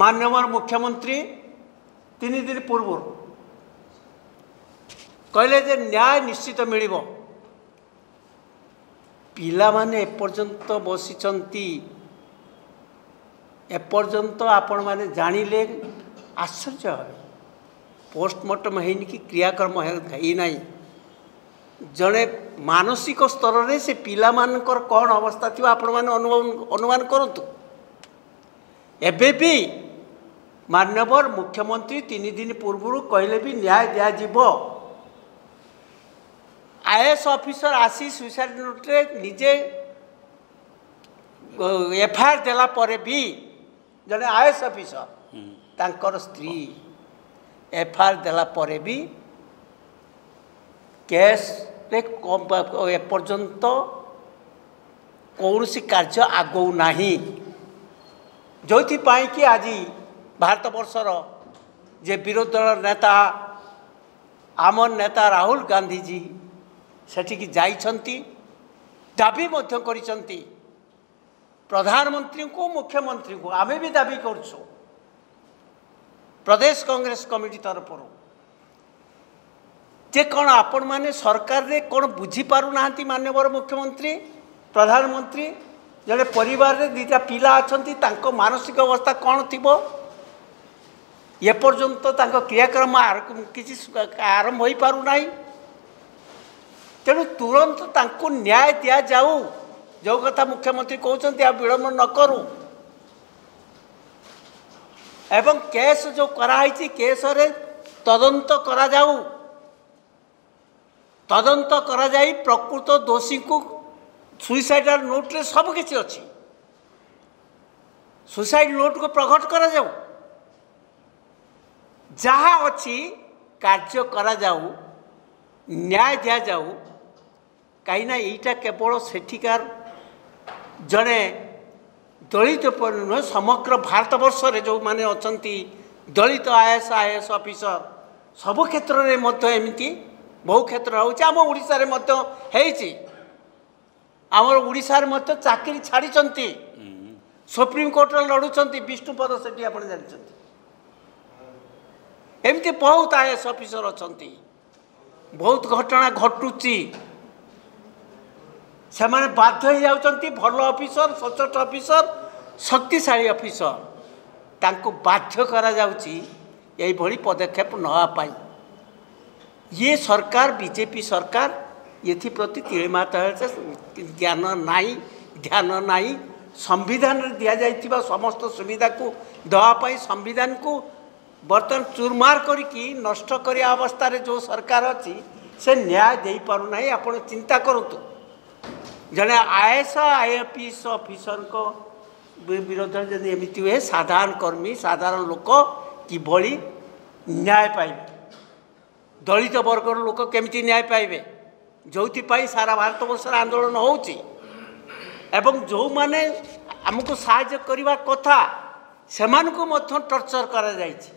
माननीय मुख्यमंत्री 3 दिन पूर्व कहले जे न्याय निश्चित मिल पिला माने एपर्यंत बसिचंती एपर्यंत आपण माने जानिले आश्चर्य पोस्टमार्टम है कि क्रियाक्रम है ना जड़े मानसिक स्तर में से पिला मानकर कौन अवस्था थी आपण माने अनुमान करतु एबे भी माननीय मुख्यमंत्री 3 दिन पूर्व कहले भी न्याय दिज्व आईएएस ऑफिसर आसी सुसाइड नोट्रे निजे एफआईआर देला परे भी जने आईएएस ऑफिसर तांकर स्त्री एफआईआर देला परे भी केस रे एपर्यंत कौन सी कार्य आगौ नहीं जो कि आज भारत वर्षर जे विरोधी दल नेता आमर नेता राहुल गांधी जी सेठिकी जाइछंती दाबी मध्य करिछंती प्रधानमंत्री को मुख्यमंत्री को आमे भी दाबी करछो प्रदेश कांग्रेस कमिटी तरफ जे कौन आपण माने सरकार रे कौन बुझी पारु नांती माननीय मुख्यमंत्री प्रधानमंत्री जड़े परिवार रे दीटा पिला अछंती तांको मानसिक अवस्था कौन थिबो ये पर्यंत तांको क्रियाक्रम किसी आरंभ हो पारु नाही तेणु तुरंत तांको न्याय दिया जाऊ जो कथा मुख्यमंत्री कहते आ विलम्ब न करूँ एवं केस जो कराई केस रे तदंत करा जाऊ तदंत करा जाई प्रकृत दोषी को सुइसाइडल नोट रे सब किसी अच्छी सुसाइड नोट को प्रकट करा जाऊ जहाँ अच्छी कार्य करा जाऊ न्याय दिया जाऊ कहीं यहीटा केवल सेठिकार जड़े दलित नुह समग्र भारत वर्ष रे जो माने अछंती दलित आईएएस ऑफिसर सब क्षेत्र में एमती बहु क्षेत्र होम ओडिशा रे आमर ओडिशा रे चाकरी छाड़ी सुप्रीम कोर्ट लड़ुंट विष्णुपद सेठी आप जानते एमती बहुत आईएएस ऑफिसर अछंती बहुत घटना घटुची से माने बाध्य हो जाउचंती भल ऑफिसर सचोट ऑफिसर शक्तिशाली ऑफिसर तांको बाध्य करा जाउची यही भली पदक्षेप नवा पाई ये सरकार बीजेपी सरकार ये प्रति तिळमात्र ज्ञान नाई ध्यान नाई संविधान रे दिया जाइतिबा समस्त सुविधा को दवापाई संविधान को बर्तमान चूरमार करिकी नष्ट करिया अवस्था रे जो सरकार अच्छी से न्याय दे पारु नाही आपण चिंता करतु जने आईएएस आईपीएस ऑफिसर को विरोध जदि एमती हुए साधारण कर्मी साधारण लोक किभली न्याय पाइबे दलित वर्गर लोक केमिति न्याय पाइबे जोथिपाई सारा भारत वर्ष आंदोलन होउची एवं जो माने हमको साहाय्य करवा कथा सेमानकु मध्य टर्चर करा जायछि